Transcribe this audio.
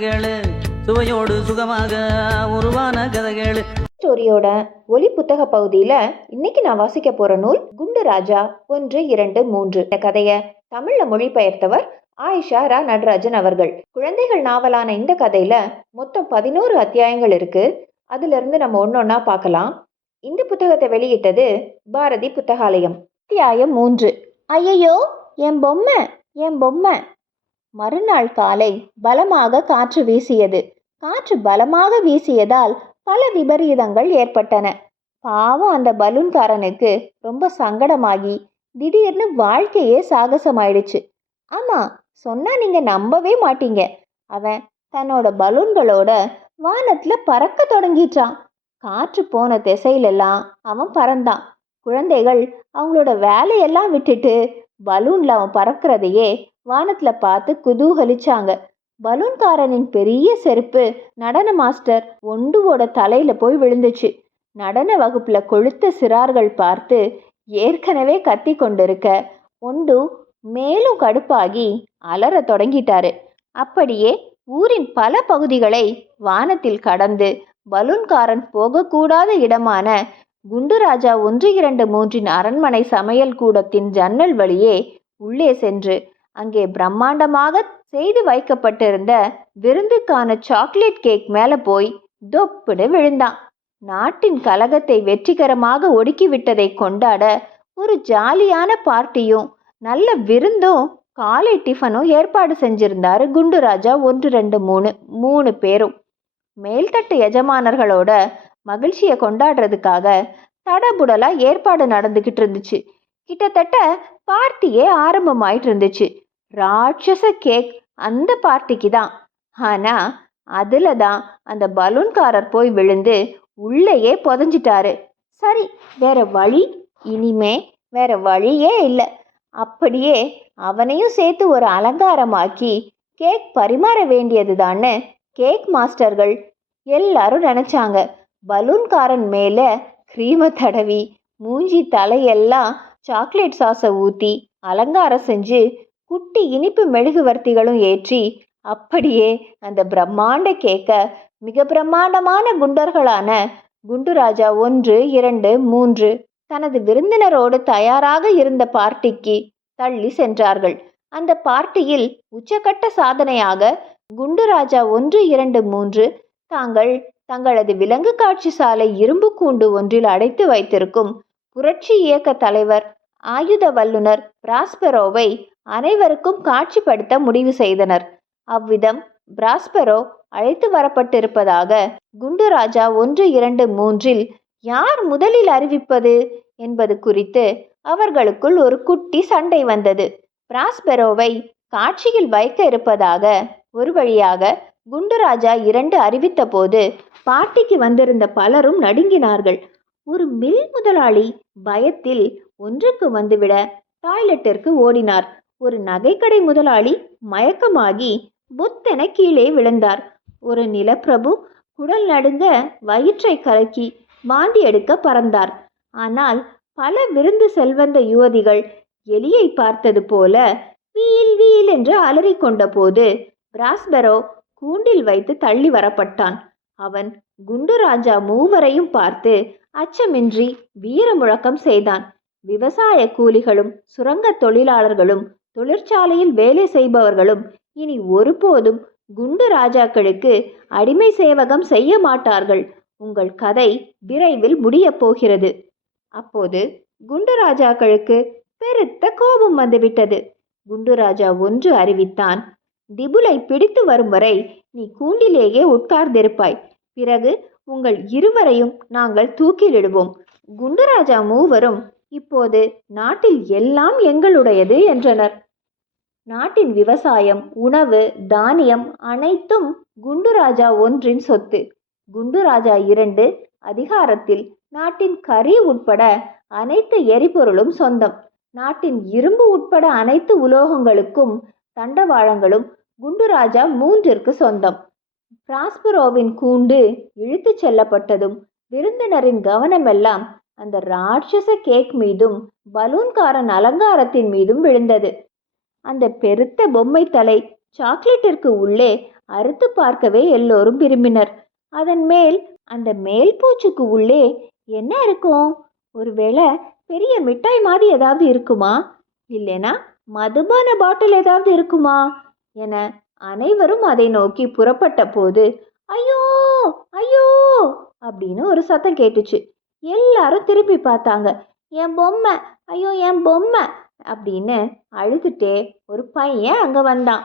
கதைகள் சுவையோடு சுகமாக உருவான கதைகள். ஸ்டோரியோட ஒலி புத்தக பகுதியில் இன்னைக்கு நான் வாசிக்க போற நூல் குண்டு ராஜா ஒன்று இரண்டு மூன்று. இந்த கதையை தமிழ்ல மொழிபெயர்த்தவர் ஆயிஷா ரா நடராஜன் அவர்கள். குழந்தைகள் நாவலான இந்த கதையில மொத்தம் பதினோரு அத்தியாயங்கள் இருக்கு. அதுல இருந்து நம்ம ஒன்னொன்னா பார்க்கலாம். இந்த புத்தகத்தை வெளியிட்டது பாரதி புத்தகாலயம். அத்தியாயம் மூன்று. ஐயையோ என் பொம்மை என் பொம்மை. மறுநாள் காலை பலமாக காற்று வீசியது. காற்று பலமாக வீசியதால் பல விபரீதங்கள் ஏற்பட்டன. பாவம் அந்த பலூன்காரனுக்கு ரொம்ப சங்கடமாகி திடீர்னு வாழ்க்கையே சாகசமாயிடுச்சு. ஆமா சொன்னா நீங்க நம்பவே மாட்டீங்க. அவன் தன்னோட பலூன்களோட வானத்துல பறக்க தொடங்கிட்டான். காற்று போன திசையிலெல்லாம் அவன் பறந்தான். குழந்தைகள் அவங்களோட வேலையெல்லாம் விட்டுட்டு பலூன்ல அவன் பறக்கிறதையே வானத்துல பார்த்து குதூகலிச்சாங்க. பலூன்காரனின் பெரிய செருப்பு நடன மாஸ்டர் ஒண்டுவோட தலையில போய் விழுந்துச்சு. நடன வகுப்புல கொழுத்த சிறார்கள் பார்த்து ஏற்கனவே கத்தி கொண்டிருக்க. ஒண்டு மேலும் கடுப்பாகி அலற தொடங்கிட்டாரு. அப்படியே ஊரின் பல பகுதிகளை வானத்தில் கடந்து பலூன்காரன் போகக்கூடாத இடமான குண்டுராஜா ஒன்று இரண்டு மூன்றின் அரண்மனை சமையல் கூடத்தின் ஜன்னல் வழியே உள்ளே சென்று அங்கே பிரம்மாண்டமாக செய்து வைக்கப்பட்டிருந்த விருந்துக்கான சாக்லேட் கேக் மேலே போய் தொப்புடு விழுந்தான். நாட்டின் கலகத்தை வெற்றிகரமாக ஒடுக்கிவிட்டதை கொண்டாட ஒரு ஜாலியான பார்ட்டியும் நல்ல விருந்தும் காலை டிஃபனும் ஏற்பாடு செஞ்சிருந்தாரு குண்டுராஜா ஒன்று ரெண்டு மூணு மூணு பேரும். மேல்தட்டு எஜமானர்களோட மகிழ்ச்சியை கொண்டாடுறதுக்காக தடபுடலா ஏற்பாடு நடந்துக்கிட்டு இருந்துச்சு. கிட்டத்தட்ட பார்ட்டியே ஆரம்பமாயிட்டு இருந்துச்சு. ராட்சச கேக் அந்த பார்ட்டிக்கு தான். ஆனா அதுல தான் அந்த பலூன்காரர் போய் விழுந்து உள்ளேயே புதஞ்சிட்டாரு. சரி வேற வழி? இனிமே வேற வழியே இல்லை. அப்படியே அவனையும் சேர்த்து ஒரு அலங்காரமாக்கி கேக் பரிமாற வேண்டியதுதான்னு கேக் மாஸ்டர்கள் எல்லாரும் நினைச்சாங்க. பலூன்காரன் மேல க்ரீமை தடவி மூஞ்சி தலையெல்லாம் சாக்லேட் சாஸை ஊற்றி அலங்காரம் செஞ்சு குட்டி இனிப்பு மெழுகுவர்த்திகளும் ஏற்றி அப்படியே அந்த பிரம்மாண்ட கேக்க மிக பிரம்மாண்டமான குண்டர்களான குண்டுராஜா ஒன்று இரண்டு மூன்று தனது விருந்தினரோடு தயாராக இருந்த பார்ட்டிக்கு தள்ளி சென்றார்கள். அந்த பார்ட்டியில் உச்சக்கட்ட சாதனையாக குண்டுராஜா ஒன்று இரண்டு மூன்று தாங்கள் தங்களது விலங்கு காட்சி சாலை இரும்பு கூண்டு ஒன்றில் அடைத்து வைத்திருக்கும் புரட்சி இயக்க தலைவர் ஆயுத வல்லுனர் பிராஸ்பெரோவை அனைவருக்கும் காட்சிப்படுத்த முடிவு செய்தனர். அவ்விதம் பிராஸ்பெரோ அழைத்து வரப்பட்டிருப்பதாக குண்டுராஜா ஒன்று இரண்டு மூன்றில் யார் முதலில் அறிவிப்பது என்பது குறித்து அவர்களுக்குள் ஒரு குட்டி சண்டை வந்தது. பிராஸ்பெரோவை காட்சியில் வைக்க இருப்பதாக ஒரு வழியாக குண்டுராஜா இரண்டு அறிவித்த போது வந்திருந்த பலரும் நடுங்கினார்கள். ஒரு மில் முதலாளி பயத்தில் ஒன்றுக்கு வந்துவிட டாய்லெட்டிற்கு ஓடினார். ஒரு நகைக்கடை முதலாளி மயக்கமாகி புத்தென கீழே விழுந்தார். ஒரு நிலப்பிரபு குடல் நடுங்க வயிற்றை கலக்கி வாந்தி எடுக்க பறந்தார். ஆனால் பல விருந்து செல்வந்த யுவதிகள் எலியை பார்த்தது போல வீல் வீல் என்று அலறிக்கொண்ட போது பிராஸ்பெரோ கூண்டில் வைத்து தள்ளி வரப்பட்டான். அவன் குண்டுராஜா மூவரையும் பார்த்து அச்சமின்றி வீர முழக்கம் செய்தான். விவசாய கூலிகளும் சுரங்கத் தொழிலாளர்களும் தொழிற்சாலையில் வேலை செய்பவர்களும் இனி ஒருபோதும் குண்டு ராஜாக்களுக்கு அடிமை சேவகம் செய்ய மாட்டார்கள். உங்கள் கதை விரைவில் முடியப் போகிறது. அப்போது குண்டு ராஜாக்களுக்கு பெருத்த கோபம் வந்துவிட்டது. குண்டு ராஜா ஒன்று அறிவித்தான். டிபுலை பிடித்து வரும் வரை நீ கூண்டிலேயே உட்கார்ந்திருப்பாய். பிறகு உங்கள் இருவரையும் நாங்கள் தூக்கிலிடுவோம். குண்டுராஜா மூவரும் இப்போது நாட்டில் எல்லாம் எங்களுடையது என்றனர். நாட்டின் விவசாயம் உணவு தானியம் அனைத்தும் குண்டுராஜா ஒன்றின் சொத்து. குண்டுராஜா இரண்டு அதிகாரத்தில் நாட்டின் கறி உட்பட அனைத்து எரிபொருளும் சொந்தம். நாட்டின் இரும்பு உட்பட அனைத்து உலோகங்களுக்கும் தண்டவாளங்களும் குண்டுராஜா மூன்றிற்கு சொந்தம். பிராஸ்பரோவின் கூண்டு இழுத்துச் செல்லப்பட்டதும் விருந்தினரின் கவனமெல்லாம் அந்த ராட்சச கேக் மீதும் பலூன்காரன் அலங்காரத்தின் மீதும் விழுந்தது. அந்த பெருத்த பொம்மை தலை சாக்லேட்டிற்கு உள்ளே அறுத்து பார்க்கவே எல்லோரும் விரும்பினர். அதன் மேல் அந்த மேல் பூச்சுக்கு உள்ளே என்ன இருக்கும்? ஒருவேளை பெரிய மிட்டாய் மாதிரி ஏதாவது இருக்குமா? இல்லைனா மதுபான பாட்டில் ஏதாவது இருக்குமா? என அனைவரும் அதை நோக்கி புறப்பட்ட போது ஐயோ ஐயோ! அப்படின்னு ஒரு சத்தம் கேட்டுச்சு. எல்லாரும் திருப்பி பார்த்தாங்க. என் பொம்மை ஐயோ என் பொம்மை! அப்படின்னு அழுதுட்டே ஒரு பையன் அங்கே வந்தான்.